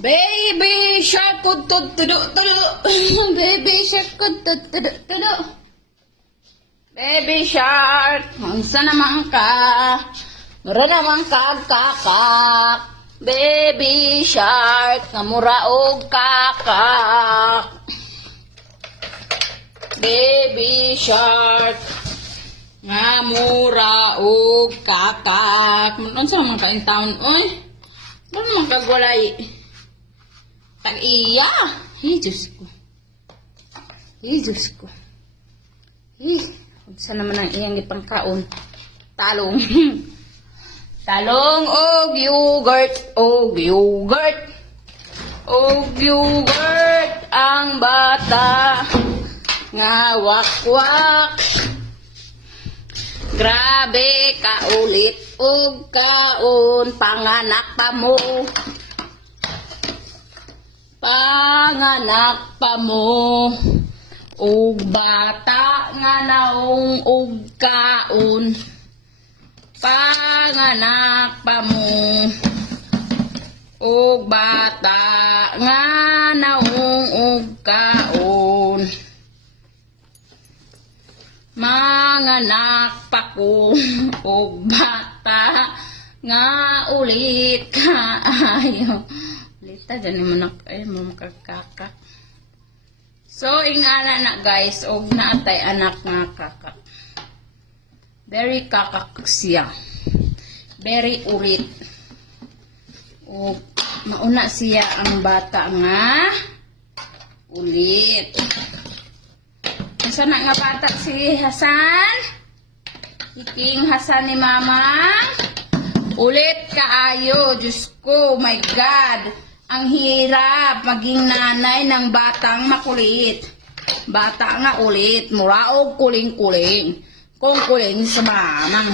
Baby shark tudu. Baby shark tudu. Baby shark, unsa naman ka? Mura naman kakak. Baby shark, namura og kakak. Baby shark, ngamura og kakak. Unsa naman ka in town oy? Ano naman kagwalay? Tag-iya. Diyos ko. Diyos ko. Saan naman ang iyang ipangkaon? Talong. Talong og yogurt. Og yogurt. Og yogurt. Ang bata. Nga wakwak. Grabe ka ulit. Og kaon. Panganak pa mo. Panganak pa mo, og bata nga naong og kaon. Panganak pa mo, og bata nga naong og kaon. Manganak pa ko, og bata nga ulit kaayo. Lita dyan mo ay mo makakaka. So ingana na guys, og naatay anak nga kakak. Very kakak siya. Very ulit. Og mauna siya ang bata nga ulit. Asa na nga bata si Hasan? Iking Hasan ni mama. Ulit kaayo, Diyos ko, my God. Ang hirap maging nanay ng batang makulit. Bata nga ulit, muraog kuling-kuling. Kung kuling sa mama.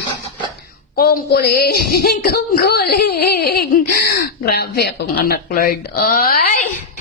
Kung kuling, kung kuling. Grabe akong anak, Lord. Oy!